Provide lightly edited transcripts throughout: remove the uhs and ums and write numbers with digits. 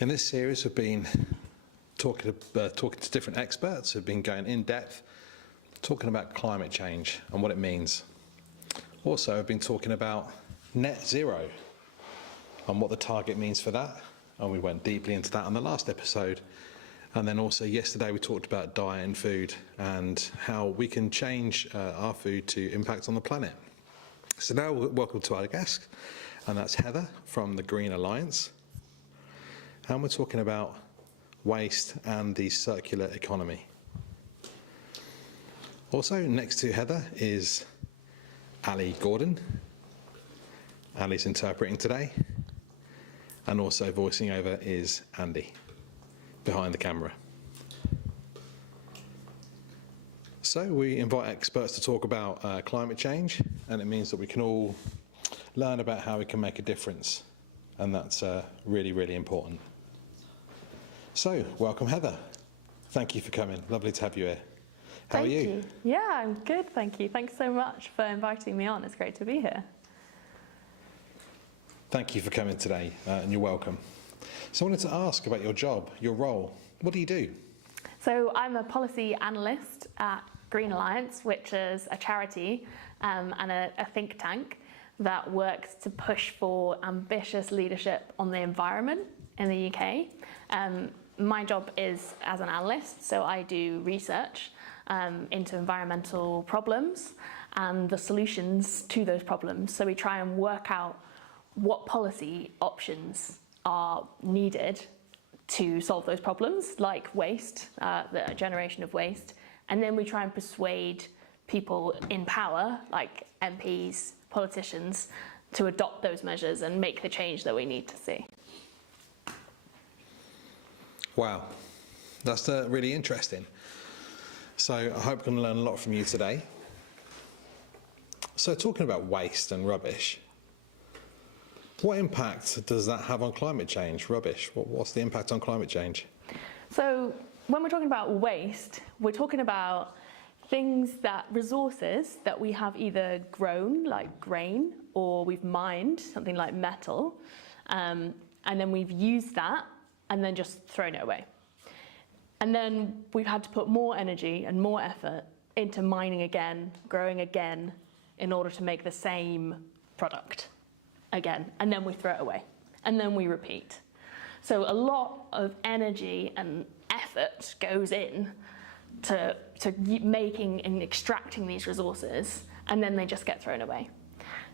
In this series, we've been talking to different experts who've been going in depth, talking about climate change and what it means. Also, I've been talking about net zero and what the target means for that, and we went deeply into that on the last episode. And then also yesterday we talked about diet and food and how we can change our food to impact on the planet. So now welcome to our guest, and that's Heather from the Green Alliance. And we're talking about waste and the circular economy. Also next to Heather is Ali Gordon. Ali's interpreting today. And also voicing over is Andy, behind the camera. So we invite experts to talk about climate change, and it means that we can all learn about how we can make a difference, and that's really, really important. So, welcome Heather. Thank you for coming. Lovely to have you here. How are you? Thank you. Yeah, I'm good, thank you. Thanks so much for inviting me on. It's great to be here. Thank you for coming today, and you're welcome. So I wanted to ask about your job, your role. What do you do? So I'm a policy analyst at Green Alliance, which is a charity and a think tank that works to push for ambitious leadership on the environment in the UK. My job is as an analyst, so I do research into environmental problems and the solutions to those problems. So we try and work out what policy options are needed to solve those problems, like waste, the generation of waste, and then we try and persuade people in power, like MPs, politicians, to adopt those measures and make the change that we need to see. Wow, that's really interesting. So I hope we can learn a lot from you today. So talking about waste and rubbish, what impact does that have on climate change, rubbish? What's the impact on climate change? So when we're talking about waste, we're talking about resources that we have either grown, like grain, or we've mined, something like metal, and then we've used that and then just thrown it away. And then we've had to put more energy and more effort into mining again, growing again, in order to make the same product again, and then we throw it away, and then we repeat. So a lot of energy and effort goes in to making and extracting these resources, and then they just get thrown away.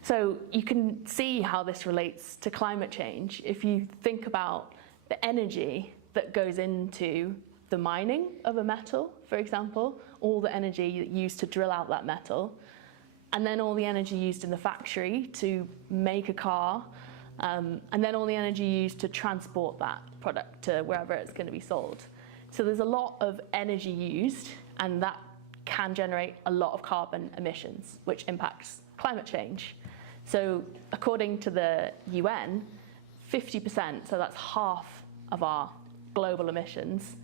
So you can see how this relates to climate change if you think about the energy that goes into the mining of a metal, for example, all the energy used to drill out that metal, and then all the energy used in the factory to make a car, and then all the energy used to transport that product to wherever it's going to be sold. So there's a lot of energy used, and that can generate a lot of carbon emissions, which impacts climate change. So according to the UN, 50%, so that's half of our global emissions,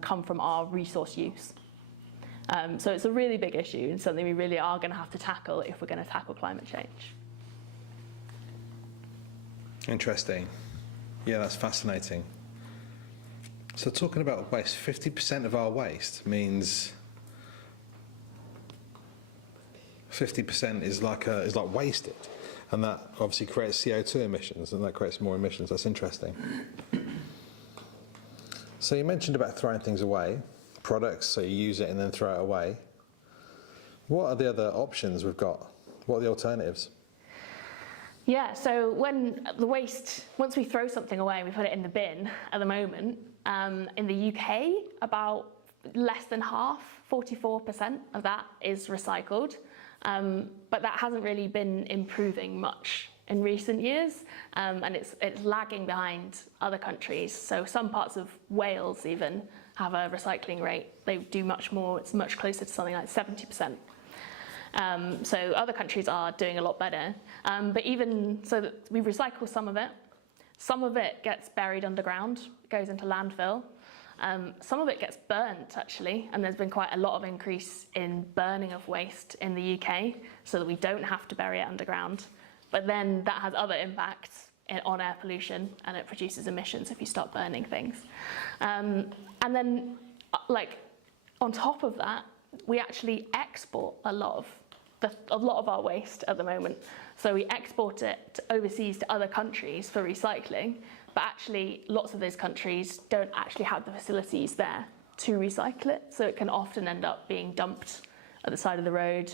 come from our resource use. So it's a really big issue and something we really are going to have to tackle if we're going to tackle climate change. Interesting. Yeah, that's fascinating. So talking about waste, 50% of our waste means 50% is like wasted, and that obviously creates CO2 emissions, and that creates more emissions. That's interesting. So you mentioned about throwing things away, products, so you use it and then throw it away. What are the other options we've got? What are the alternatives? Yeah, so once we throw something away, we put it in the bin at the moment. In the UK, about less than half, 44% of that is recycled. But that hasn't really been improving much in recent years, and it's lagging behind other countries. So some parts of Wales even have a recycling rate. They do much more, it's much closer to something like 70%. So other countries are doing a lot better. But even so, that we recycle some of it gets buried underground, goes into landfill. Some of it gets burnt actually, and there's been quite a lot of increase in burning of waste in the UK so that we don't have to bury it underground. But then that has other impacts on air pollution, and it produces emissions if you stop burning things. And then, like, on top of that, we actually export a lot of our waste at the moment. So we export it overseas to other countries for recycling, but actually lots of those countries don't actually have the facilities there to recycle it. So it can often end up being dumped at the side of the road.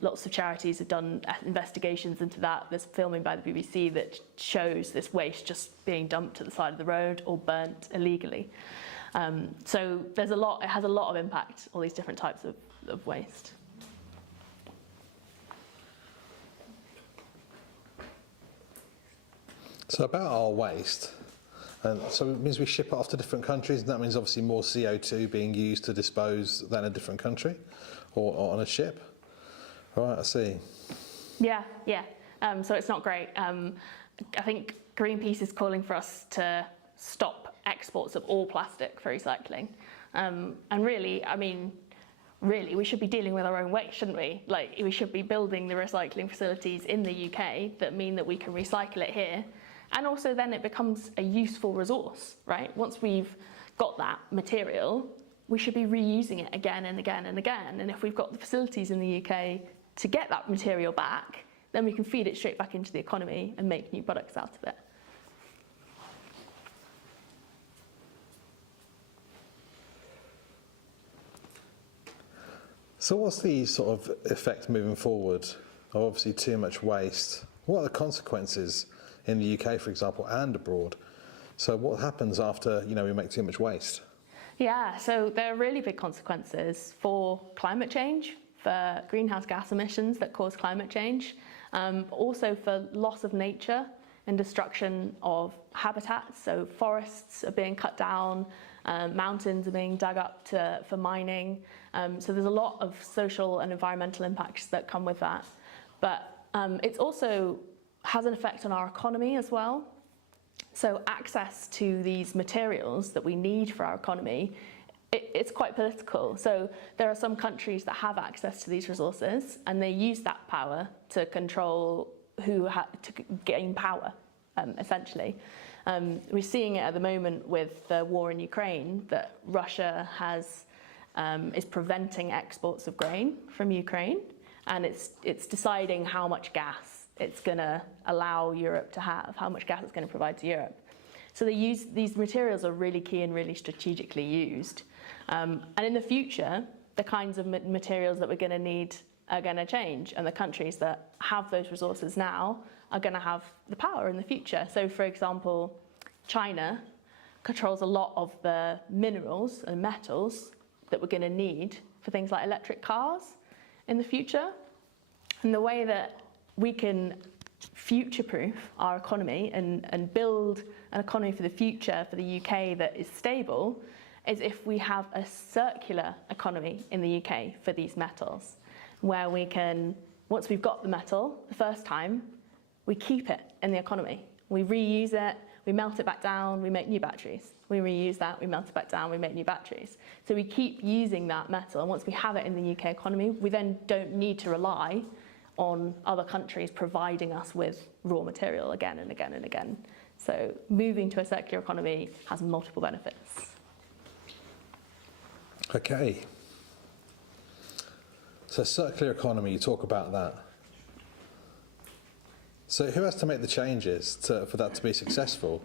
Lots of charities have done investigations into that. There's filming by the BBC that shows this waste just being dumped at the side of the road or burnt illegally. So it has a lot of impact, all these different types of waste. So about our waste, and so it means we ship it off to different countries, and that means obviously more CO2 being used to dispose than a different country or on a ship. Right, I see. Yeah. So it's not great. I think Greenpeace is calling for us to stop exports of all plastic for recycling. And really, we should be dealing with our own waste, shouldn't we? Like, we should be building the recycling facilities in the UK that mean that we can recycle it here. And also then it becomes a useful resource, right? Once we've got that material, we should be reusing it again and again and again. And if we've got the facilities in the UK to get that material back, then we can feed it straight back into the economy and make new products out of it. So what's the sort of effect moving forward of obviously too much waste? What are the consequences in the UK, for example, and abroad? So what happens after, we make too much waste? Yeah, so there are really big consequences for climate change, for greenhouse gas emissions that cause climate change, also for loss of nature and destruction of habitats. So forests are being cut down, mountains are being dug up for mining. So there's a lot of social and environmental impacts that come with that. But it also has an effect on our economy as well. So access to these materials that we need for our economy, it's quite political. So there are some countries that have access to these resources, and they use that power to control to gain power, essentially. We're seeing it at the moment with the war in Ukraine, that Russia is preventing exports of grain from Ukraine, and it's deciding how much gas it's going to allow Europe to have, how much gas it's going to provide to Europe. So these materials are really key and really strategically used. And in the future, the kinds of materials that we're going to need are going to change, and the countries that have those resources now are going to have the power in the future. So for example, China controls a lot of the minerals and metals that we're going to need for things like electric cars in the future. And the way that we can future-proof our economy and build an economy for the future for the UK that is stable is if we have a circular economy in the UK for these metals, where we can, once we've got the metal the first time, we keep it in the economy. We reuse it, we melt it back down, we make new batteries. We reuse that, we melt it back down, we make new batteries. So we keep using that metal, and once we have it in the UK economy, we then don't need to rely on other countries providing us with raw material again and again and again. So moving to a circular economy has multiple benefits. Okay. So circular economy, you talk about that. So who has to make the changes for that to be successful?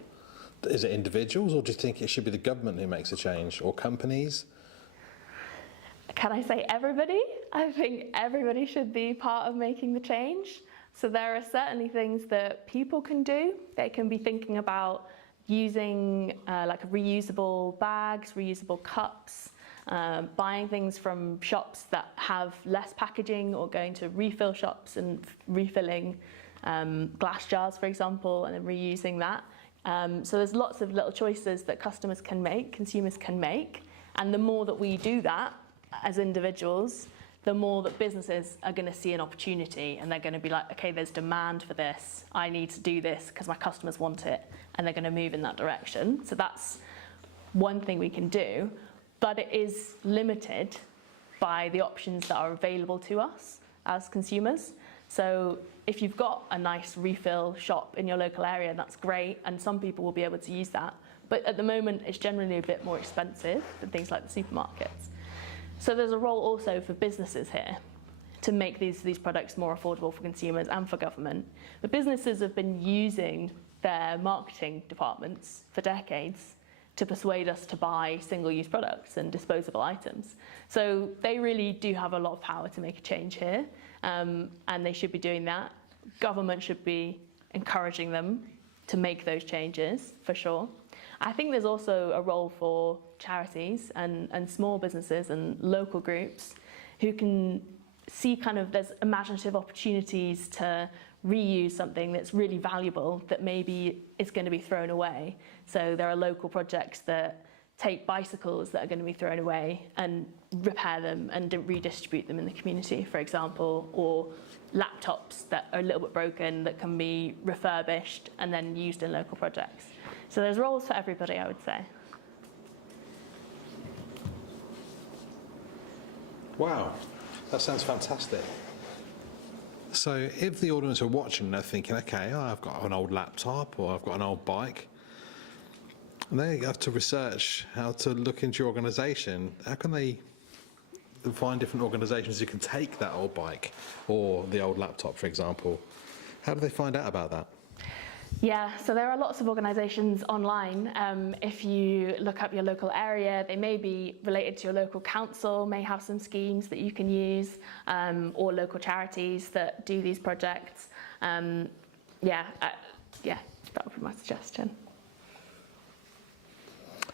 Is it individuals, or do you think it should be the government who makes a change, or companies? Can I say everybody? I think everybody should be part of making the change. So there are certainly things that people can do. They can be thinking about using like reusable bags, reusable cups, buying things from shops that have less packaging, or going to refill shops and refilling glass jars, for example, and then reusing that. So there's lots of little choices that customers can make, consumers can make, and the more that we do that as individuals, the more that businesses are going to see an opportunity, and they're going to be like, okay, there's demand for this, I need to do this because my customers want it, and they're going to move in that direction. So that's one thing we can do, but it is limited by the options that are available to us as consumers. So if you've got a nice refill shop in your local area, that's great, and some people will be able to use that. But at the moment, it's generally a bit more expensive than things like the supermarkets. So there's a role also for businesses here to make these products more affordable for consumers and for government. But businesses have been using their marketing departments for decades to persuade us to buy single-use products and disposable items. So they really do have a lot of power to make a change here, and they should be doing that. Government should be encouraging them to make those changes, for sure. I think there's also a role for charities and small businesses and local groups who can see there's imaginative opportunities to reuse something that's really valuable that maybe is going to be thrown away. So there are local projects that take bicycles that are going to be thrown away and repair them and redistribute them in the community, for example, or laptops that are a little bit broken that can be refurbished and then used in local projects. So there's roles for everybody, I would say. Wow, that sounds fantastic. So if the audience are watching and they're thinking, okay, I've got an old laptop or I've got an old bike, and they have to research how to look into your organisation, how can they find different organisations who can take that old bike or the old laptop, for example? How do they find out about that? Yeah, so there are lots of organisations online. If you look up your local area, they may be related to your local council, may have some schemes that you can use, or local charities that do these projects. That would be my suggestion.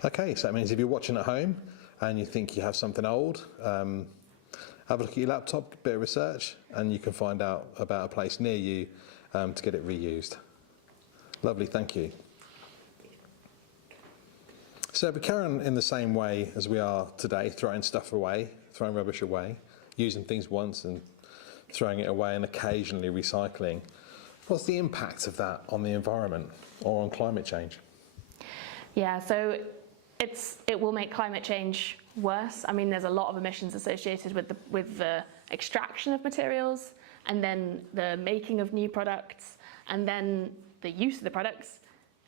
Okay, so that means if you're watching at home and you think you have something old, have a look at your laptop, a bit of research, and you can find out about a place near you to get it reused. Lovely, thank you. So we carry on in the same way as we are today, throwing stuff away, throwing rubbish away, using things once and throwing it away and occasionally recycling. What's the impact of that on the environment or on climate change? Yeah, so it will make climate change worse. I mean, there's a lot of emissions associated with the extraction of materials, and then the making of new products, and then the use of the products,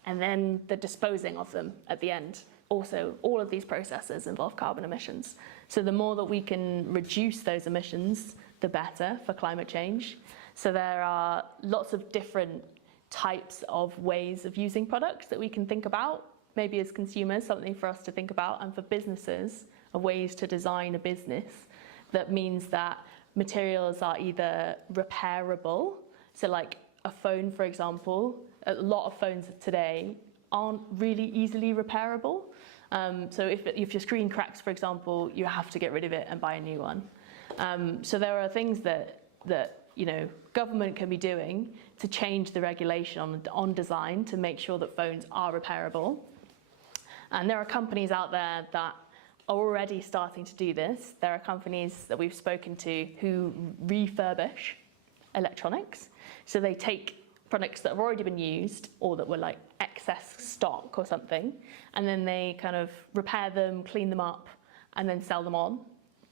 and then the disposing of them at the end. Also, all of these processes involve carbon emissions. So the more that we can reduce those emissions, the better for climate change. So there are lots of different types of ways of using products that we can think about, maybe as consumers, something for us to think about, and for businesses, ways to design a business that means that materials are either repairable, so like a phone, for example, a lot of phones today aren't really easily repairable. So if your screen cracks, for example, you have to get rid of it and buy a new one. So there are things that government can be doing to change the regulation on design to make sure that phones are repairable. And there are companies out there that are already starting to do this. There are companies that we've spoken to who refurbish electronics. So they take products that have already been used or that were like excess stock or something, and then they kind of repair them, clean them up, and then sell them on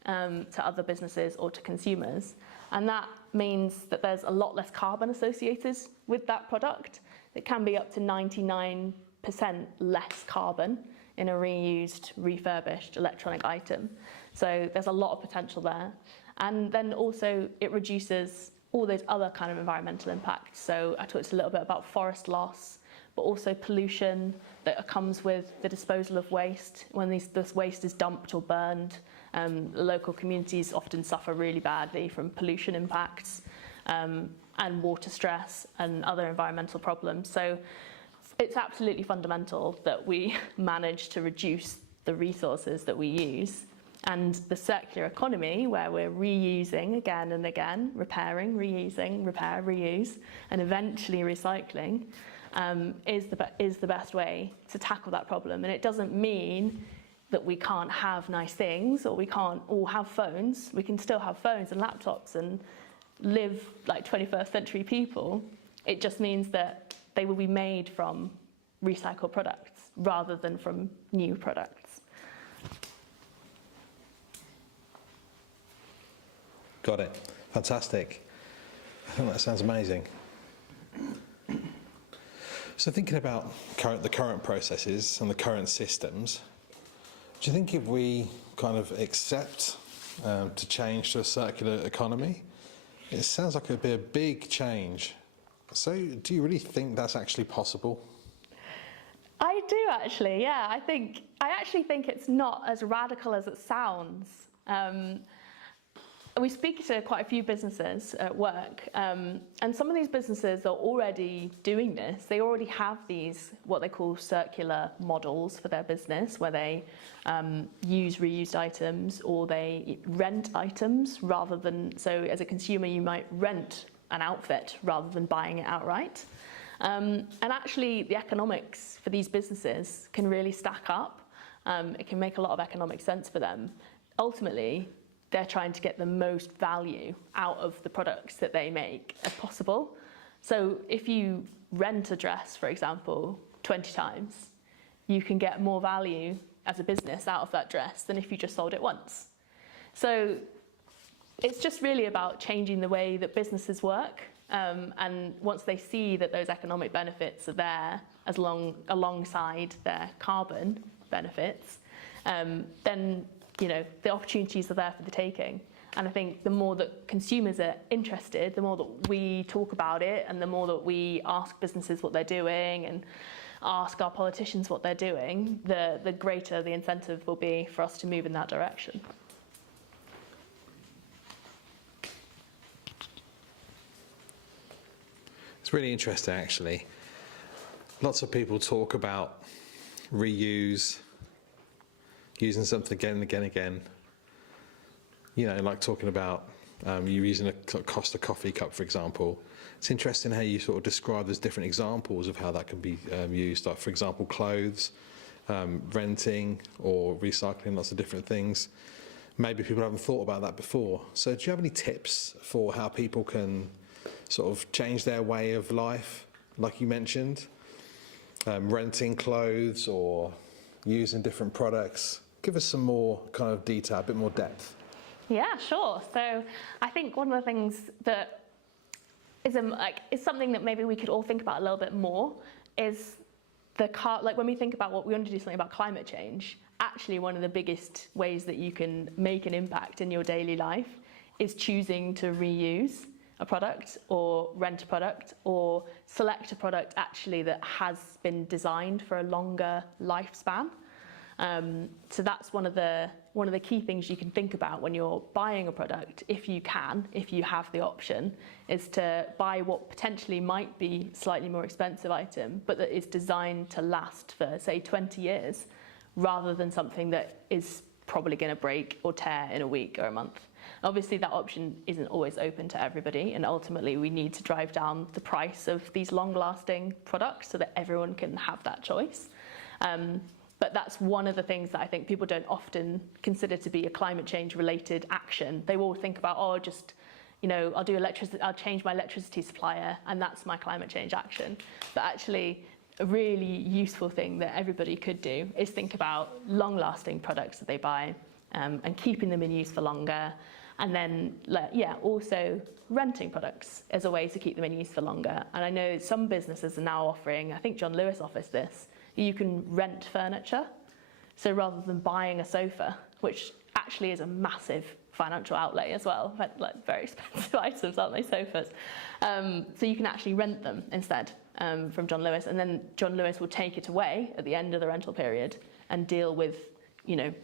to other businesses or to consumers. And that means that there's a lot less carbon associated with that product. It can be up to 99% less carbon in a reused, refurbished electronic item. So there's a lot of potential there. And then also it reduces all those other kind of environmental impacts. So I talked a little bit about forest loss, but also pollution that comes with the disposal of waste. When this waste is dumped or burned, local communities often suffer really badly from pollution impacts and water stress and other environmental problems. So it's absolutely fundamental that we manage to reduce the resources that we use. And the circular economy, where we're reusing again and again, repairing, reusing, repair, reuse, and eventually recycling, is the best way to tackle that problem. And it doesn't mean that we can't have nice things or we can't all have phones. We can still have phones and laptops and live like 21st century people. It just means that they will be made from recycled products rather than from new products. Got it. Fantastic. I think that sounds amazing. So thinking about the current processes and the current systems, do you think if we kind of accept to change to a circular economy, it sounds like it'd be a big change. So do you really think that's actually possible? I do actually, yeah. I actually think it's not as radical as it sounds. We speak to quite a few businesses at work, and some of these businesses are already doing this. They already have these, what they call circular models for their business, where they use reused items or they rent items rather than, so as a consumer you might rent an outfit rather than buying it outright. And actually the economics for these businesses can really stack up. It can make a lot of economic sense for them. Ultimately, they're trying to get the most value out of the products that they make as possible. So if you rent a dress, for example, 20 times, you can get more value as a business out of that dress than if you just sold it once. So it's just really about changing the way that businesses work. And once they see that those economic benefits are there alongside their carbon benefits, then the opportunities are there for the taking. And I think the more that consumers are interested, the more that we talk about it, and the more that we ask businesses what they're doing and ask our politicians what they're doing, the greater the incentive will be for us to move in that direction. It's really interesting, actually. Lots of people talk about reuse, using something again and again and again. Like talking about you using a Costa coffee cup, for example. It's interesting how you sort of describe there's different examples of how that can be used. Like, for example, clothes, renting or recycling, lots of different things. Maybe people haven't thought about that before. So do you have any tips for how people can sort of change their way of life, like you mentioned? Renting clothes or using different products. Give us some more kind of detail, a bit more depth. Yeah, sure. So I think one of the things that is something that maybe we could all think about a little bit more is when we think about what we want to do something about climate change, actually one of the biggest ways that you can make an impact in your daily life is choosing to reuse a product or rent a product or select a product actually that has been designed for a longer lifespan. So that's one of the key things you can think about when you're buying a product, if you have the option, is to buy what potentially might be a slightly more expensive item, but that is designed to last for, say, 20 years, rather than something that is probably going to break or tear in a week or a month. Obviously, that option isn't always open to everybody, and ultimately we need to drive down the price of these long-lasting products so that everyone can have that choice. But that's one of the things that I think people don't often consider to be a climate change related action. They will think about, I'll change my electricity supplier and that's my climate change action. But actually, a really useful thing that everybody could do is think about long lasting products that they buy and keeping them in use for longer. And then, also renting products as a way to keep them in use for longer. And I know some businesses are now offering, I think John Lewis offers this, you can rent furniture. So rather than buying a sofa, which actually is a massive financial outlay as well, like very expensive items, aren't they, sofas? So you can actually rent them instead from John Lewis, and then John Lewis will take it away at the end of the rental period and deal with,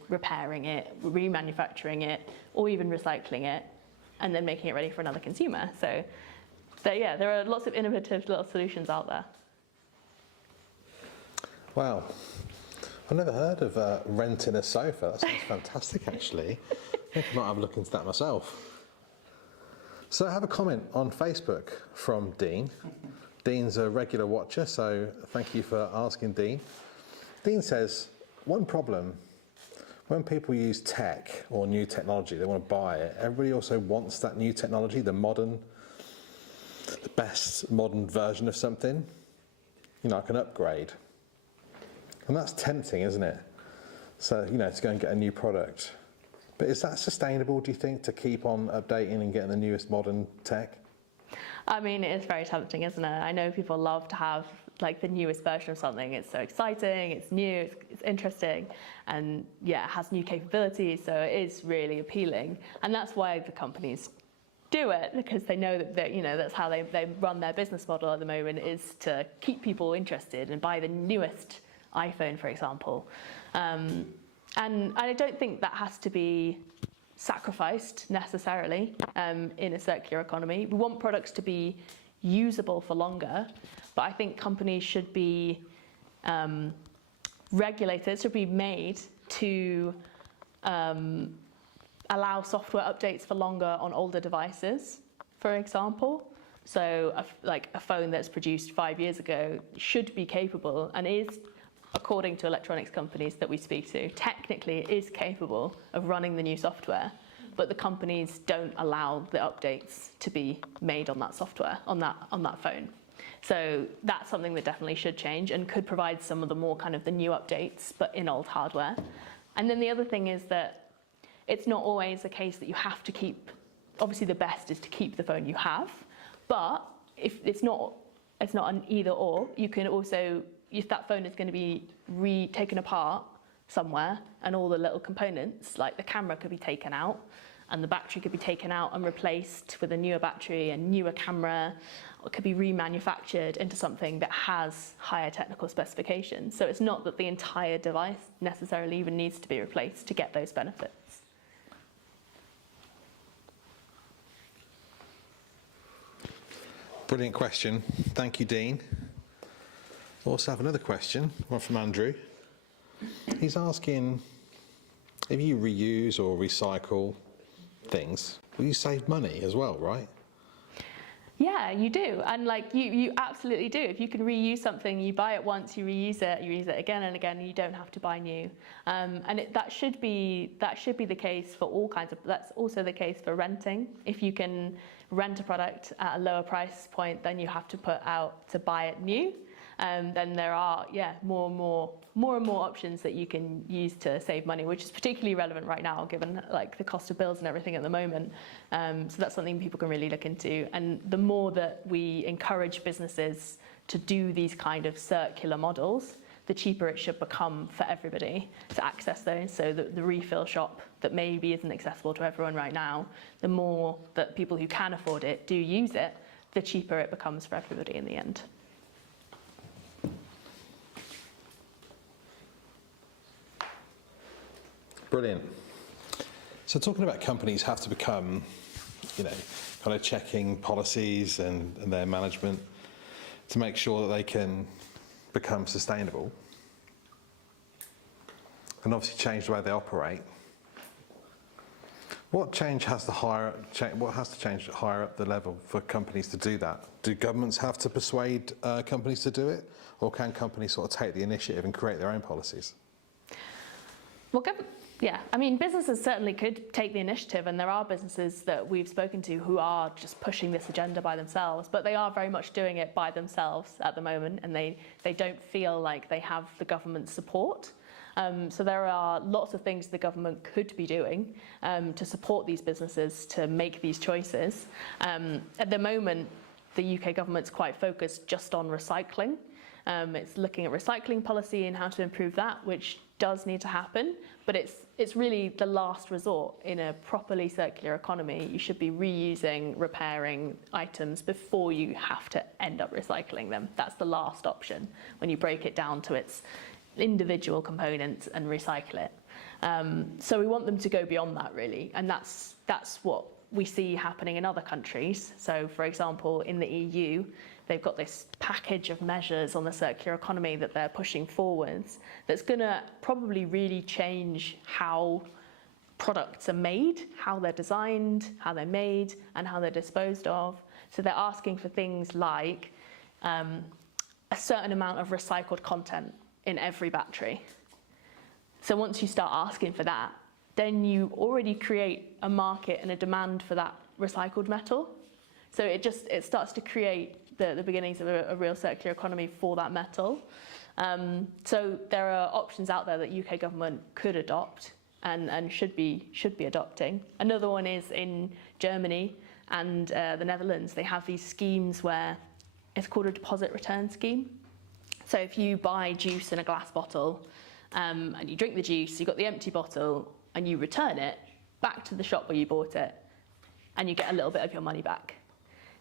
repairing it, remanufacturing it, or even recycling it, and then making it ready for another consumer. So there are lots of innovative little solutions out there. Wow, I've never heard of renting a sofa. That sounds fantastic, actually. I think I might have a look into that myself. So I have a comment on Facebook from Dean. Dean's a regular watcher, so thank you for asking, Dean. Dean says, one problem, when people use tech or new technology, they want to buy it, everybody also wants that new technology, the best modern version of something, like an upgrade. And that's tempting, isn't it? So, to go and get a new product. But is that sustainable, do you think, to keep on updating and getting the newest modern tech? I mean, it is very tempting, isn't it? I know people love to have like the newest version of something. It's so exciting, it's new, it's interesting, and yeah, it has new capabilities, so it is really appealing. And that's why the companies do it, because they know that, you know, that's how they run their business model at the moment, is to keep people interested and buy the newest iPhone, for example. And I don't think that has to be sacrificed necessarily in a circular economy. We want products to be usable for longer, but I think companies should be regulated, should be made to allow software updates for longer on older devices, for example. So like a phone that's produced 5 years ago should be capable, and is, according to electronics companies that we speak to, technically it is capable of running the new software, but the companies don't allow the updates to be made on that software, on that phone. So that's something that definitely should change and could provide some of the more kind of the new updates, but in old hardware. And then the other thing is that it's not always the case that you have to keep, obviously the best is to keep the phone you have, but if it's not an either or, you can also, if that phone is going to be taken apart somewhere and all the little components, like the camera could be taken out and the battery could be taken out and replaced with a newer battery and newer camera, or it could be remanufactured into something that has higher technical specifications. So it's not that the entire device necessarily even needs to be replaced to get those benefits. Brilliant question. Thank you, Dean. Also have another question, one from Andrew. He's asking, if you reuse or recycle things, will you save money as well, right? Yeah, you do. And like you absolutely do. If you can reuse something, you buy it once, you reuse it again and again, and you don't have to buy new. And that should be the case for all kinds of, that's also the case for renting. If you can rent a product at a lower price point than you have to put out to buy it new, then there are more and more options that you can use to save money, which is particularly relevant right now given like the cost of bills and everything at the moment. So that's something people can really look into. And the more that we encourage businesses to do these kind of circular models, the cheaper it should become for everybody to access those. So that the refill shop that maybe isn't accessible to everyone right now, the more that people who can afford it do use it, the cheaper it becomes for everybody in the end. Brilliant. So talking about companies have to become, you know, kind of checking policies and their management to make sure that they can become sustainable and obviously change the way they operate. What has to change higher up the level for companies to do that? Do governments have to persuade companies to do it, or can companies sort of take the initiative and create their own policies? Well, yeah, I mean, businesses certainly could take the initiative, and there are businesses that we've spoken to who are just pushing this agenda by themselves, but they are very much doing it by themselves at the moment, and they don't feel like they have the government's support. So there are lots of things the government could be doing to support these businesses to make these choices. At the moment, the UK government's quite focused just on recycling. It's looking at recycling policy and how to improve that, which does need to happen, but it's really the last resort. In a properly circular economy, you should be reusing, repairing items before you have to end up recycling them. That's the last option when you break it down to its individual components and recycle it. So we want them to go beyond that, really, and that's what we see happening in other countries. So, for example, in the EU, they've got this package of measures on the circular economy that they're pushing forwards that's going to probably really change how products are made, how they're designed, how they're made, and how they're disposed of. So they're asking for things like a certain amount of recycled content in every battery. So once you start asking for that, then you already create a market and a demand for that recycled metal. So it starts to create the beginnings of a real circular economy for that metal. So there are options out there that UK government could adopt and should be adopting. Another one is in Germany. and the Netherlands, they have these schemes where it's called a deposit return scheme. So if you buy juice in a glass bottle and you drink the juice, you've got the empty bottle and you return it back to the shop where you bought it and you get a little bit of your money back.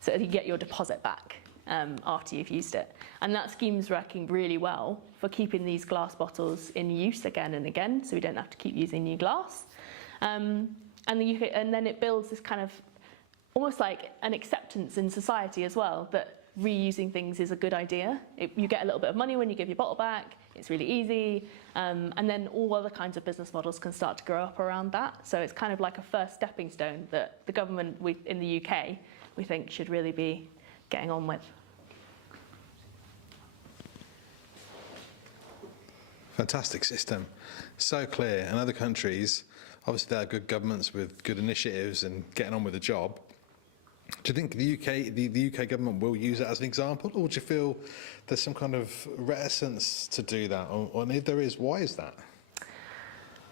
So you get your deposit back after you've used it. And that scheme's working really well for keeping these glass bottles in use again and again, so we don't have to keep using new glass. And then it builds this kind of almost like an acceptance in society as well, that reusing things is a good idea. You get a little bit of money when you give your bottle back, it's really easy, and then all other kinds of business models can start to grow up around that. So it's kind of like a first stepping stone that the government in the UK, we think, should really be getting on with. Fantastic system, so clear. And other countries, obviously there are good governments with good initiatives and getting on with the job. Do you think the UK government will use it as an example, or do you feel there's some kind of reticence to do that? Or if there is, why is that?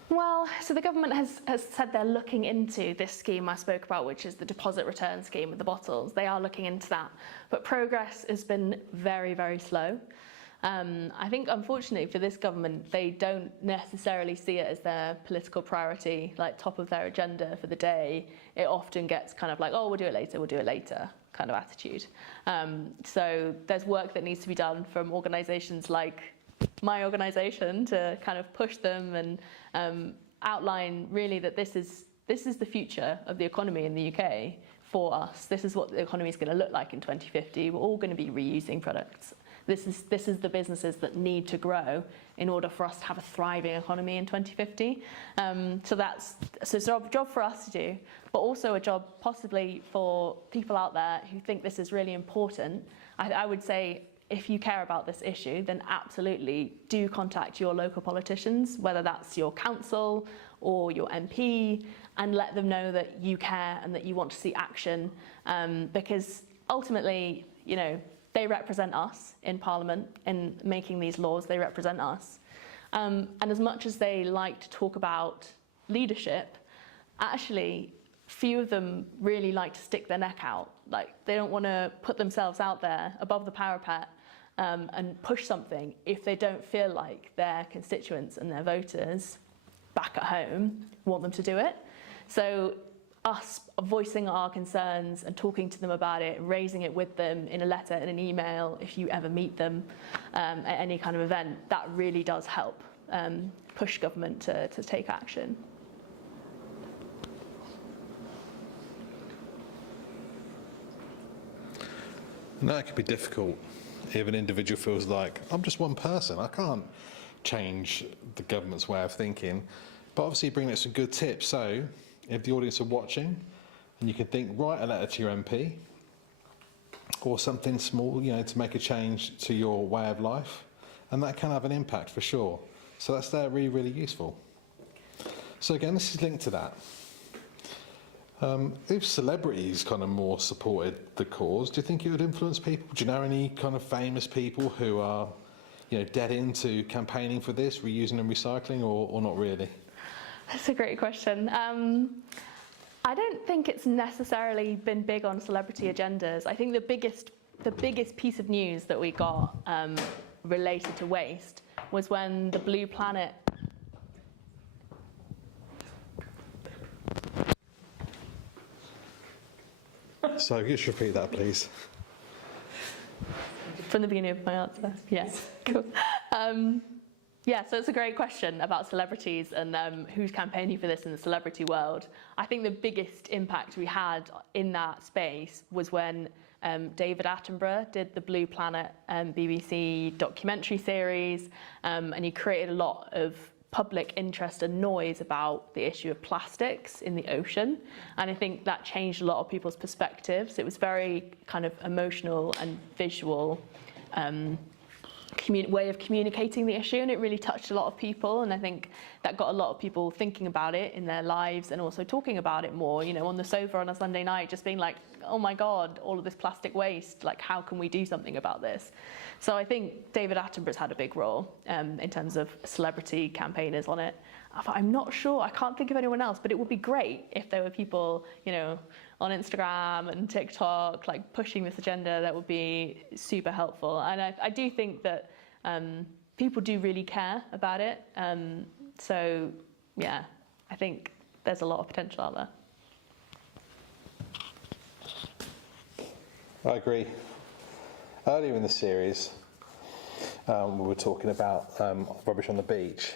Well, so the government has said they're looking into this scheme I spoke about, which is the deposit return scheme with the bottles. They are looking into that. But progress has been very, very slow. I think, unfortunately, for this government, they don't necessarily see it as their political priority, like top of their agenda for the day. It often gets kind of like, oh, we'll do it later kind of attitude. So there's work that needs to be done from organisations like my organisation to kind of push them and outline really that this is the future of the economy in the UK for us. This is what the economy is going to look like in 2050. We're all going to be reusing products. This is the businesses that need to grow in order for us to have a thriving economy in 2050. So it's a job for us to do, but also a job possibly for people out there who think this is really important. I would say, if you care about this issue, then absolutely do contact your local politicians, whether that's your council or your MP, and let them know that you care and that you want to see action, because ultimately, they represent us in Parliament in making these laws. They represent us. And as much as they like to talk about leadership, actually, few of them really like to stick their neck out. Like, they don't want to put themselves out there above the parapet and push something if they don't feel like their constituents and their voters back at home want them to do it. So us voicing our concerns and talking to them about it, raising it with them in a letter, in an email, if you ever meet them at any kind of event, that really does help push government to take action. And that could be difficult if an individual feels like, I'm just one person, I can't change the government's way of thinking. But obviously bringing out some good tips. So if the audience are watching and you can think, write a letter to your MP or something small, to make a change to your way of life, and that can have an impact for sure. So that's really, really useful. So again, this is linked to that. If celebrities kind of more supported the cause, do you think it would influence people? Do you know any kind of famous people who are, dead into campaigning for this, reusing and recycling, or not really? That's a great question. I don't think it's necessarily been big on celebrity agendas. I think the biggest piece of news that we got related to waste was when the Blue Planet So just repeat that, please. From the beginning of my answer. Yes, cool. So it's a great question about celebrities and who's campaigning for this in the celebrity world. I think the biggest impact we had in that space was when David Attenborough did the Blue Planet BBC documentary series, and he created a lot of public interest and noise about the issue of plastics in the ocean. And I think that changed a lot of people's perspectives. It was very kind of emotional and visual way of communicating the issue, and it really touched a lot of people. And I think that got a lot of people thinking about it in their lives and also talking about it more, on the sofa on a Sunday night, just being like, oh my God, all of this plastic waste, like how can we do something about this? So I think David Attenborough's had a big role in terms of celebrity campaigners on it. I'm not sure. I can't think of anyone else, but it would be great if there were people, on Instagram and TikTok, like pushing this agenda. That would be super helpful. And I do think that people do really care about it. So yeah, I think there's a lot of potential out there. I agree. Earlier in the series, we were talking about rubbish on the beach,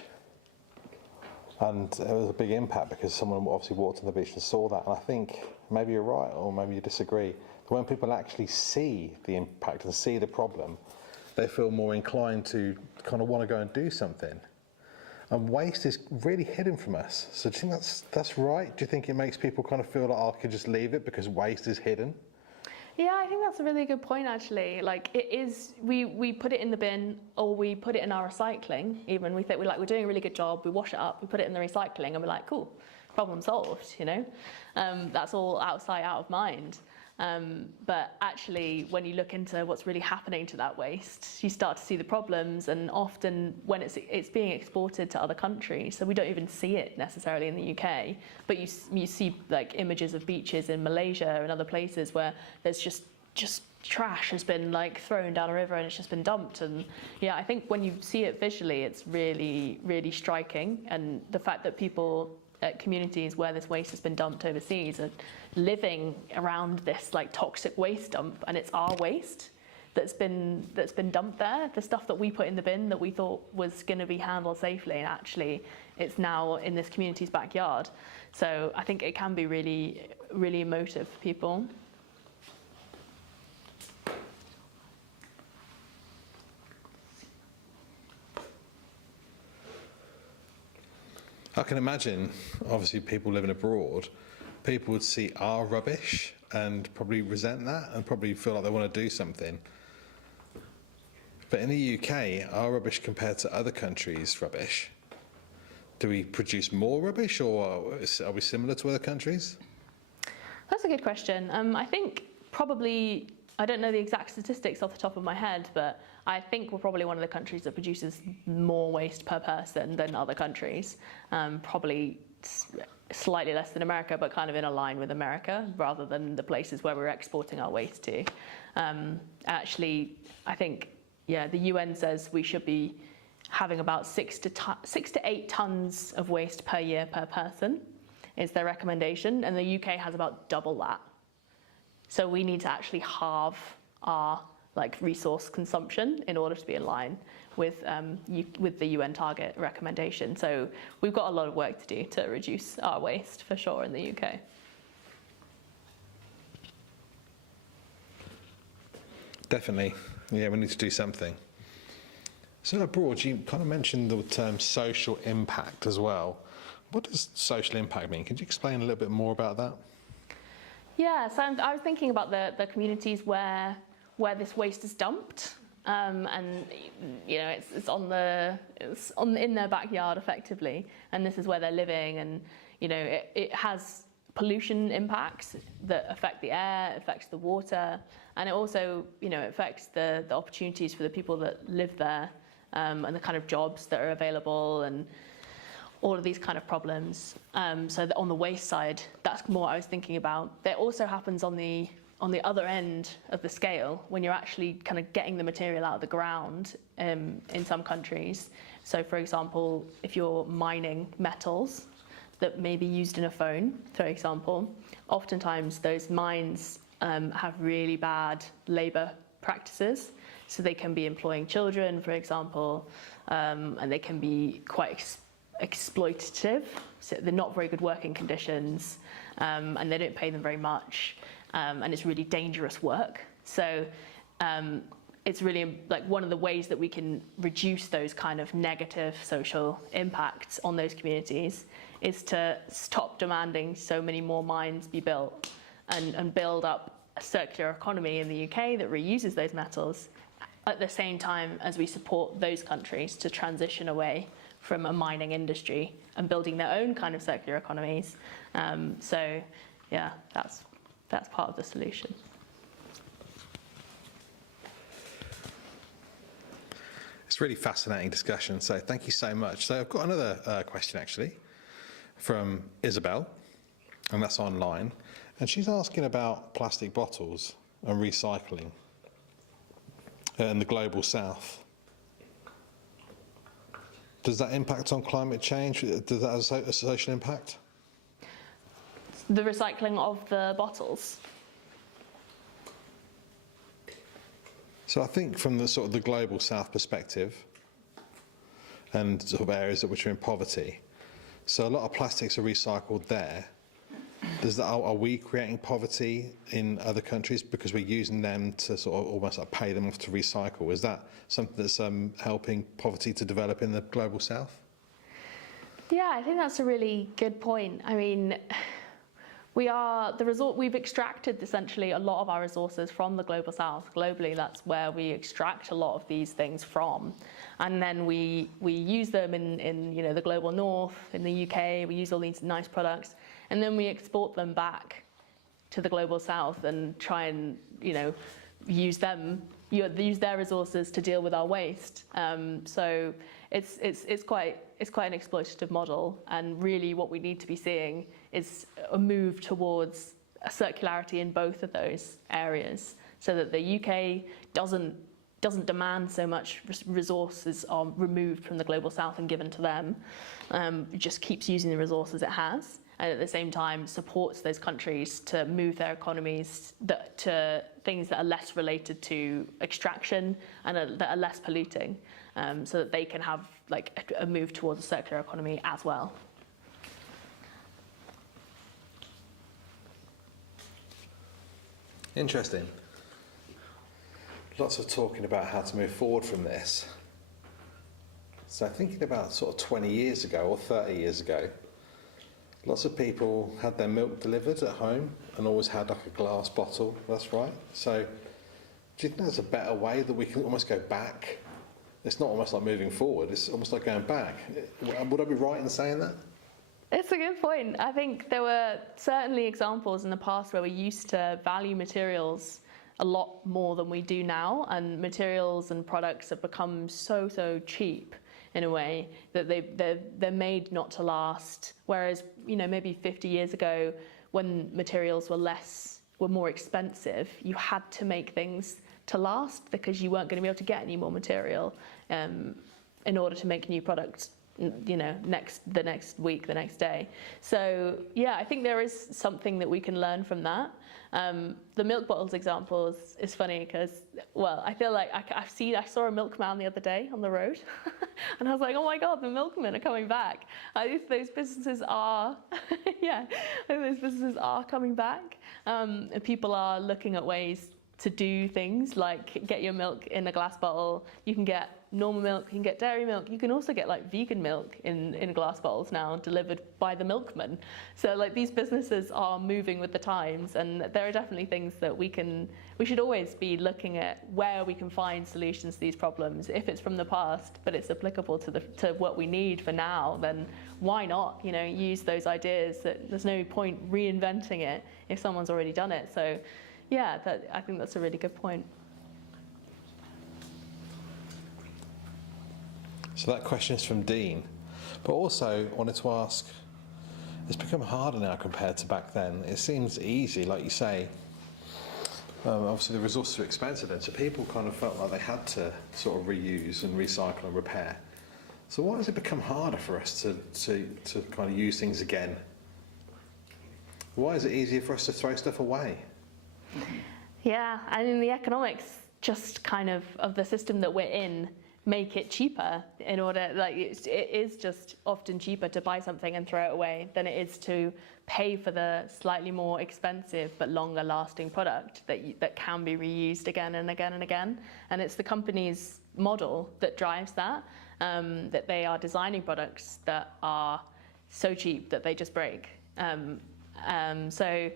and it was a big impact because someone obviously walked on the beach and saw that. And I think maybe you're right, or maybe you disagree. When people actually see the impact and see the problem, they feel more inclined to kind of want to go and do something. And waste is really hidden from us. So do you think that's right? Do you think it makes people kind of feel like, I could just leave it because waste is hidden? Yeah, I think that's a really good point, actually. Like, it is, we put it in the bin, or we put it in our recycling. Even we think we're doing a really good job. We wash it up, we put it in the recycling, and we're like, cool, problem solved. That's all out of sight, out of mind. But actually, when you look into what's really happening to that waste, you start to see the problems, and often when it's being exported to other countries, so we don't even see it necessarily in the UK, but you see like images of beaches in Malaysia and other places where there's just trash has been like thrown down a river and it's just been dumped. And yeah, I think when you see it visually, it's really, really striking. And the fact that people at communities where this waste has been dumped overseas are living around this like toxic waste dump, and it's our waste that's been dumped there. The stuff that we put in the bin that we thought was going to be handled safely, and actually it's now in this community's backyard. So I think it can be really, really emotive for people. I can imagine, obviously, people living abroad, people would see our rubbish and probably resent that and probably feel like they want to do something. But in the UK, our rubbish compared to other countries' rubbish, do we produce more rubbish, or are we similar to other countries? That's a good question. I think probably, I don't know the exact statistics off the top of my head, but I think we're probably one of the countries that produces more waste per person than other countries. Probably slightly less than America, but kind of in a line with America rather than the places where we're exporting our waste to. Actually, I think, the UN says we should be having about 6 to 8 tons of waste per year per person is their recommendation, and the UK has about double that. So we need to actually halve our resource consumption in order to be in line with the UN target recommendation. So we've got a lot of work to do to reduce our waste for sure in the UK. Definitely. Yeah, we need to do something. So abroad, you kind of mentioned the term social impact as well. What does social impact mean? Could you explain a little bit more about that? Yeah, so I was thinking about the communities where this waste is dumped, and it's in their backyard effectively, and this is where they're living, and it has pollution impacts that affect the air, affects the water, and it also affects the opportunities for the people that live there, and the kind of jobs that are available, and all of these kind of problems. So on the waste side, that's more what I was thinking about. That also happens on the other end of the scale, when you're actually kind of getting the material out of the ground in some countries. So for example, if you're mining metals that may be used in a phone, for example, oftentimes those mines have really bad labour practices. So they can be employing children, for example, and they can be quite exploitative. So they're not very good working conditions, and they don't pay them very much. And it's really dangerous work. So it's really one of the ways that we can reduce those kind of negative social impacts on those communities is to stop demanding so many more mines be built and build up a circular economy in the UK that reuses those metals, at the same time as we support those countries to transition away from a mining industry and building their own kind of circular economies. So yeah, that's part of the solution. It's really fascinating discussion, so thank you so much. So I've got another question actually from Isabel, and that's online, and she's asking about plastic bottles and recycling in the global south. Does that impact on climate change? Does that have a social impact? The recycling of the bottles. So I think from the sort of the global south perspective and sort of areas which are in poverty, so a lot of plastics are recycled there. Are we creating poverty in other countries because we're using them to sort of almost like pay them off to recycle? Is that something that's helping poverty to develop in the global south? Yeah, I think that's a really good point. I mean, we've extracted essentially a lot of our resources from the global south. Globally, that's where we extract a lot of these things from. And then we use them in the global north, in the UK, we use all these nice products, and then we export them back to the global south and try and, use their resources to deal with our waste. So it's quite an exploitative model, and really what we need to be seeing is a move towards a circularity in both of those areas, so that the UK doesn't demand so much resources are removed from the global south and given to them. It just keeps using the resources it has, and at the same time supports those countries to move their economies to things that are less related to extraction and that are less polluting, so that they can have like a move towards a circular economy as well. Interesting. Lots of talking about how to move forward from this. So thinking about sort of 20 years ago or 30 years ago, lots of people had their milk delivered at home and always had like a glass bottle, that's right. So do you think there's a better way that we can almost go back? It's not almost like moving forward, it's almost like going back. Would I be right in saying that? It's a good point. I think there were certainly examples in the past where we used to value materials a lot more than we do now, and materials and products have become so cheap in a way that they're made not to last. Whereas maybe 50 years ago, when materials were more expensive, you had to make things to last because you weren't going to be able to get any more material in order to make new products the next week, the next day. So yeah, I think there is something that we can learn from that. The milk bottles example is funny because, well, I feel like I saw a milkman the other day on the road and I was like, oh my God, the milkmen are coming back. Those businesses are, those businesses are coming back. And people are looking at ways to do things like get your milk in a glass bottle. You can get normal milk, you can get dairy milk, you can also get like vegan milk in glass bottles now delivered by the milkman. So like these businesses are moving with the times, and there are definitely things that we should always be looking at where we can find solutions to these problems. If it's from the past but it's applicable to what we need for now, then why not use those ideas? That there's no point reinventing it if someone's already done it. So yeah, I think that's a really good point. So that question is from Dean, but also wanted to ask, it's become harder now compared to back then. It seems easy, like you say. Obviously the resources are expensive then, so people kind of felt like they had to sort of reuse and recycle and repair. So why has it become harder for us to kind of use things again? Why is it easier for us to throw stuff away? Yeah, I mean the economics just kind of the system that we're in make it cheaper in order, like it is just often cheaper to buy something and throw it away than it is to pay for the slightly more expensive but longer lasting product that can be reused again and again and again. And it's the company's model that drives that, that they are designing products that are so cheap that they just break. So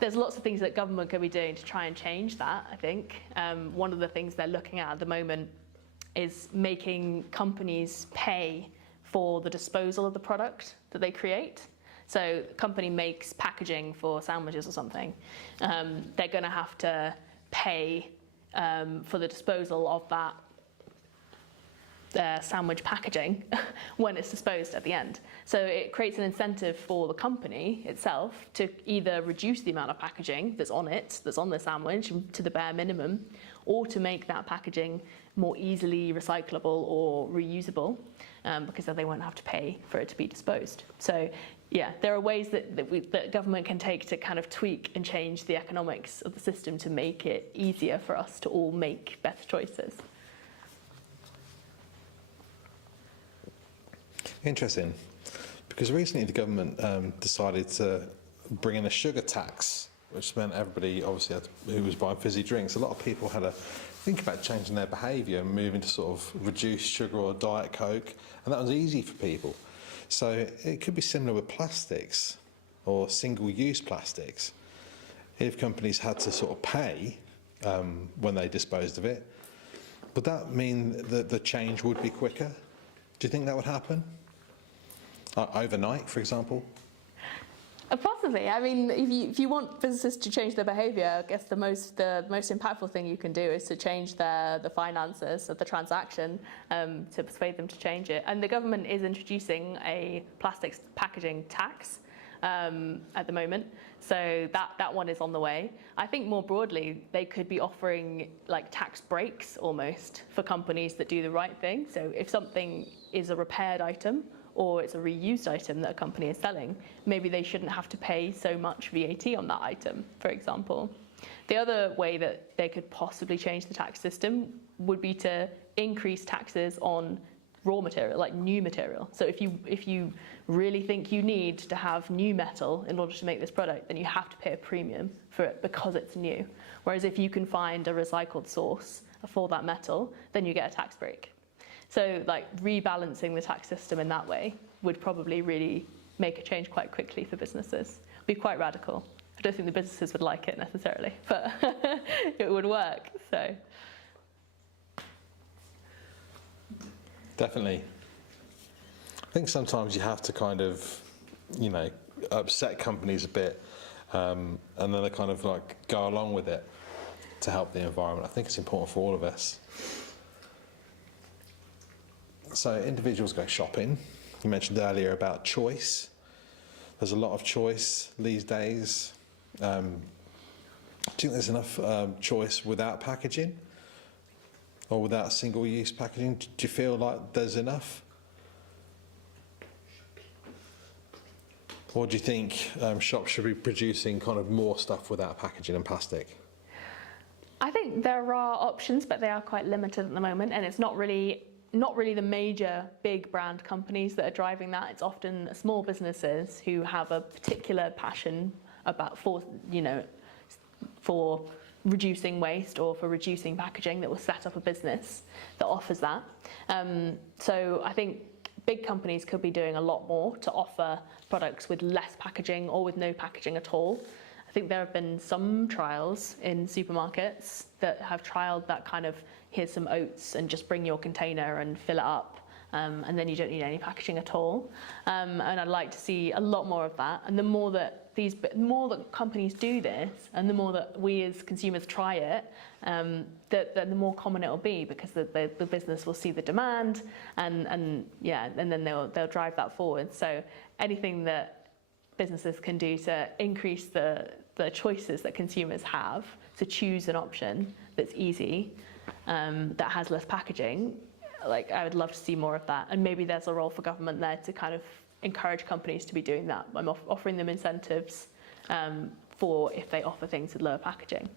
there's lots of things that government could be doing to try and change that, I think. One of the things they're looking at the moment is making companies pay for the disposal of the product that they create. So a company makes packaging for sandwiches or something. They're going to have to pay for the disposal of that sandwich packaging when it's disposed at the end. So it creates an incentive for the company itself to either reduce the amount of packaging that's on the sandwich to the bare minimum, or to make that packaging more easily recyclable or reusable, because then they won't have to pay for it to be disposed. So yeah, there are ways that government can take to kind of tweak and change the economics of the system to make it easier for us to all make better choices. Interesting, because recently the government decided to bring in a sugar tax, which meant everybody, obviously, who was buying fizzy drinks, a lot of people had to think about changing their behaviour and moving to sort of reduced sugar or Diet Coke, and that was easy for people. So it could be similar with plastics or single-use plastics. If companies had to sort of pay when they disposed of it, would that mean that the change would be quicker? Do you think that would happen? Overnight, for example? Possibly. I mean, if you want businesses to change their behaviour, I guess the most impactful thing you can do is to change the finances of the transaction, to persuade them to change it. And the government is introducing a plastics packaging tax at the moment, so that one is on the way. I think more broadly, they could be offering like tax breaks almost for companies that do the right thing. So if something is a repaired item, or it's a reused item that a company is selling, maybe they shouldn't have to pay so much VAT on that item, for example. The other way that they could possibly change the tax system would be to increase taxes on raw material, like new material. So if you really think you need to have new metal in order to make this product, then you have to pay a premium for it because it's new. Whereas if you can find a recycled source for that metal, then you get a tax break. So like rebalancing the tax system in that way would probably really make a change quite quickly for businesses. It'd be quite radical. I don't think the businesses would like it necessarily, but it would work. So definitely. I think sometimes you have to kind of, upset companies a bit, and then they kind of like go along with it to help the environment. I think it's important for all of us. So individuals go shopping. You mentioned earlier about choice. There's a lot of choice these days. Do you think there's enough choice without packaging or without single-use packaging? Do you feel like there's enough? Or do you think shops should be producing kind of more stuff without packaging and plastic? I think there are options, but they are quite limited at the moment, and it's not really the major big brand companies that are driving that. It's often small businesses who have a particular passion for reducing waste or for reducing packaging that will set up a business that offers that. So I think big companies could be doing a lot more to offer products with less packaging or with no packaging at all. I think there have been some trials in supermarkets that have trialled that kind of, here's some oats and just bring your container and fill it up, and then you don't need any packaging at all. And I'd like to see a lot more of that. And the more that companies do this, and the more that we as consumers try it, the more common it will be, because the business will see the demand, and then they'll drive that forward. So anything that businesses can do to increase the choices that consumers have to choose an option that's easy, that has less packaging, like I would love to see more of that. And maybe there's a role for government there to kind of encourage companies to be doing that. I'm offering them incentives for if they offer things with lower packaging.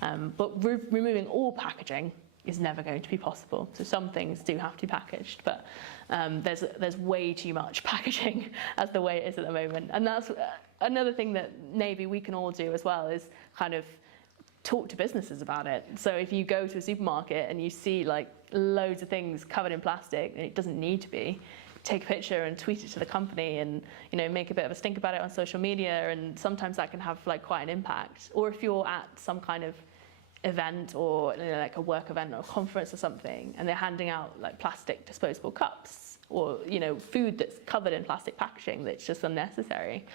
But removing all packaging is never going to be possible. So some things do have to be packaged, but there's way too much packaging as the way it is at the moment. And that's another thing that maybe we can all do as well, is kind of talk to businesses about it. So if you go to a supermarket and you see like loads of things covered in plastic, and it doesn't need to be, take a picture and tweet it to the company, and make a bit of a stink about it on social media, and sometimes that can have like quite an impact. Or if you're at some kind of event, or like a work event or a conference or something, and they're handing out like plastic disposable cups, or food that's covered in plastic packaging that's just unnecessary,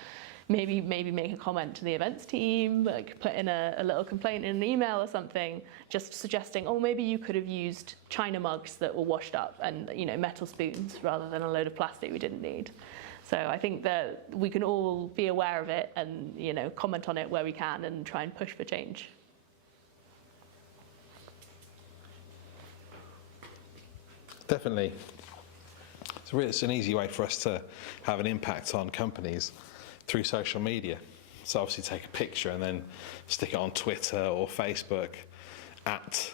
maybe make a comment to the events team, like put in a little complaint in an email or something, just suggesting, oh, maybe you could have used china mugs that were washed up and, you know, metal spoons rather than a load of plastic we didn't need. So I think that we can all be aware of it and, you know, comment on it where we can and try and push for change. Definitely. It's an easy way for us to have an impact on companies through social media. So obviously take a picture and then stick it on Twitter or Facebook at,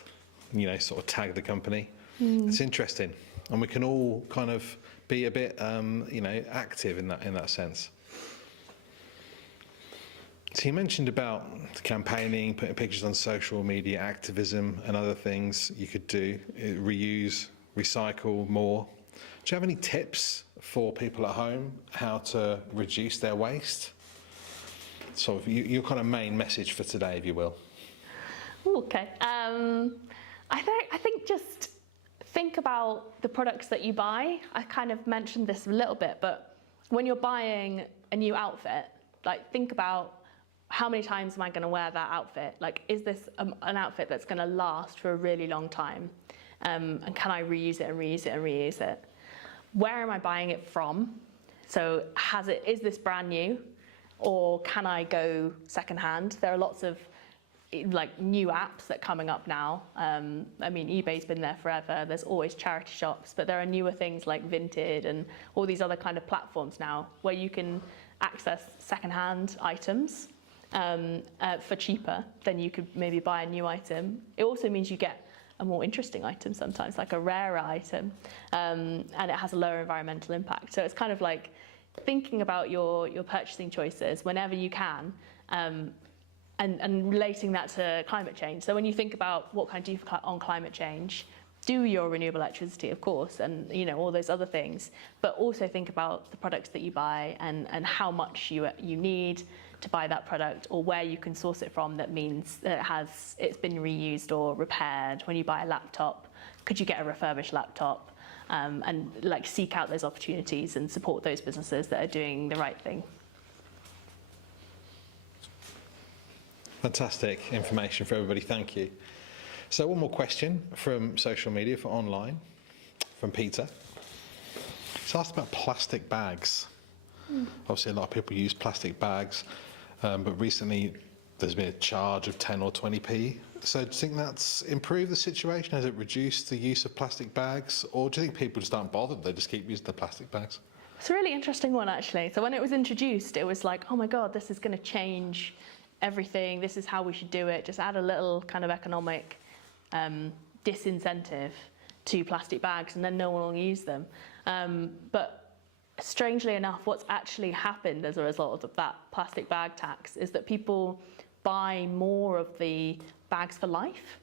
you know, sort of tag the company. It's interesting. And we can all kind of be a bit, you know, active in that sense. So you mentioned about campaigning, putting pictures on social media, activism and other things you could do, reuse, recycle more. Do you have any tips for people at home how to reduce their waste? So your kind of main message for today, if you will. Okay. I think just think about the products that you buy. I kind of mentioned this a little bit, but when you're buying a new outfit, like think about how many times am I going to wear that outfit? Like, is this an outfit that's going to last for a really long time? And can I reuse it and reuse it and reuse it? Where am I buying it from? So is this brand new, or can I go secondhand? There are lots of like new apps that are coming up now. I mean, eBay's been there forever. There's always charity shops, but there are newer things like Vinted and all these other kind of platforms now where you can access secondhand items for cheaper than you could maybe buy a new item. It also means you get a more interesting item sometimes, like a rarer item, and it has a lower environmental impact. So it's kind of like thinking about your purchasing choices whenever you can, and relating that to climate change. So when you think about what can I do on climate change, do your renewable electricity, of course, and you know all those other things, but also think about the products that you buy and how much you need to buy that product, or where you can source it from that means that it's been reused or repaired. When you buy a laptop, could you get a refurbished laptop? And like seek out those opportunities and support those businesses that are doing the right thing. Fantastic information for everybody, thank you. So one more question from social media for online, from Peter. He's asked about plastic bags. Obviously a lot of people use plastic bags, but recently there's been a charge of 10 or 20p. So do you think that's improved the situation? Has it reduced the use of plastic bags? Or do you think people just aren't bothered, they just keep using the plastic bags? It's a really interesting one, actually. So when it was introduced, it was like, oh my God, this is going to change everything. This is how we should do it. Just add a little kind of economic disincentive to plastic bags and then no one will use them. But strangely enough, what's actually happened as a result of that plastic bag tax is that people buy more of the bags for life,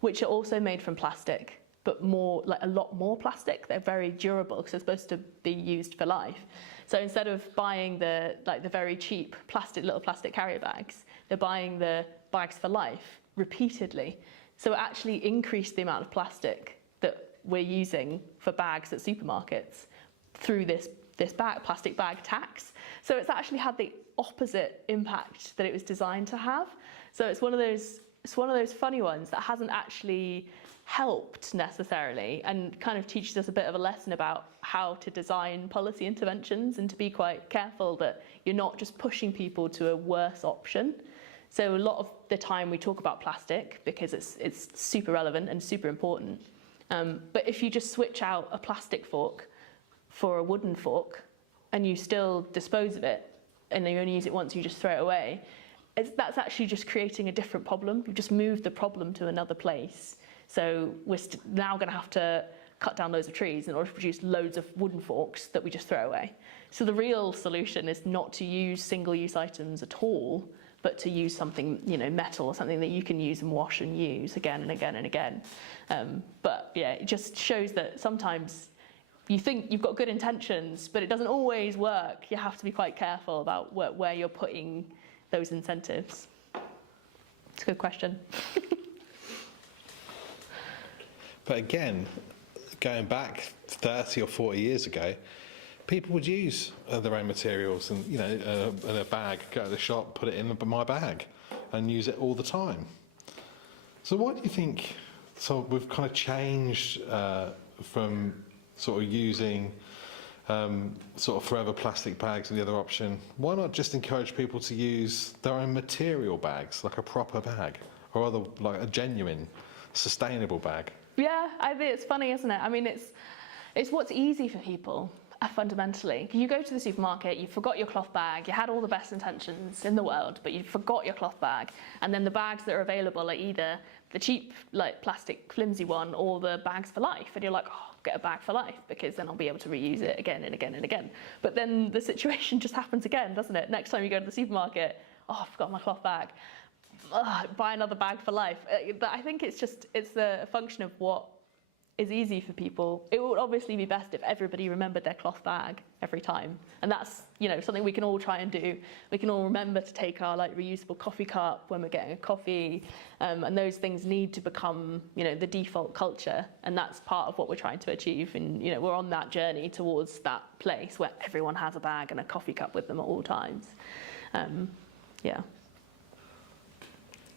which are also made from plastic, but more, like a lot more plastic. They're very durable because they're supposed to be used for life. So instead of buying the very cheap little plastic carrier bags, they're buying the bags for life repeatedly. So it actually increased the amount of plastic that we're using for bags at supermarkets through this plastic bag tax. So it's actually had the opposite impact that it was designed to have. So it's one of those funny ones that hasn't actually helped necessarily, and kind of teaches us a bit of a lesson about how to design policy interventions and to be quite careful that you're not just pushing people to a worse option. So a lot of the time we talk about plastic because it's super relevant and super important. But if you just switch out a plastic fork for a wooden fork and you still dispose of it and you only use it once, you just throw it away, that's actually just creating a different problem. You've just moved the problem to another place. So we're now going to have to cut down loads of trees in order to produce loads of wooden forks that we just throw away. So the real solution is not to use single-use items at all, but to use something, you know, metal or something that you can use and wash and use again and again and again. But yeah, it just shows that sometimes you think you've got good intentions, but it doesn't always work. You have to be quite careful about where you're putting those incentives. It's a good question. But again, going back 30 or 40 years ago, people would use their own materials and, you know, in a bag, go to the shop, put it in my bag and use it all the time. So what do you think, so we've kind of changed from sort of using sort of forever plastic bags and the other option. Why not just encourage people to use their own material bags, like a proper bag, or other, like a genuine, sustainable bag? Yeah, I think it's funny, isn't it? I mean, it's what's easy for people, fundamentally. You go to the supermarket, you forgot your cloth bag, you had all the best intentions in the world, but you forgot your cloth bag, and then the bags that are available are either the cheap, like plastic, flimsy one, or the bags for life, and you're like, oh, get a bag for life, because then I'll be able to reuse it again and again and again. But then the situation just happens again, doesn't it? Next time you go to the supermarket, oh, I forgot my cloth bag. Buy another bag for life. I think it's a function of what is easy for people. It would obviously be best if everybody remembered their cloth bag every time, and that's, you know, something we can all try and do. We can all remember to take our like reusable coffee cup when we're getting a coffee, and those things need to become, you know, the default culture, and that's part of what we're trying to achieve. And, you know, we're on that journey towards that place where everyone has a bag and a coffee cup with them at all times. Yeah.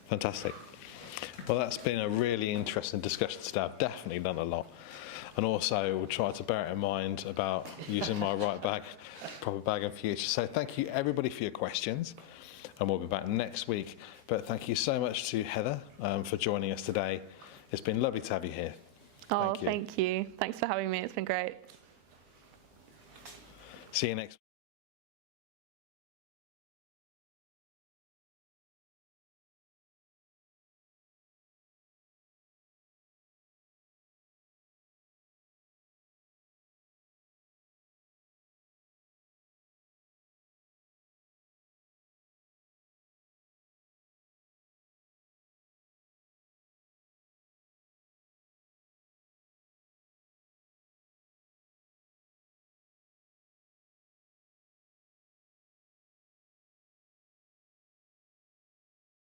Fantastic. Well, that's been a really interesting discussion today. I've definitely done a lot. And also, we'll try to bear it in mind about using my right bag, proper bag in future. So thank you, everybody, for your questions. And we'll be back next week. But thank you so much to Heather for joining us today. It's been lovely to have you here. Oh, thank you. Thanks for having me. It's been great. See you next week.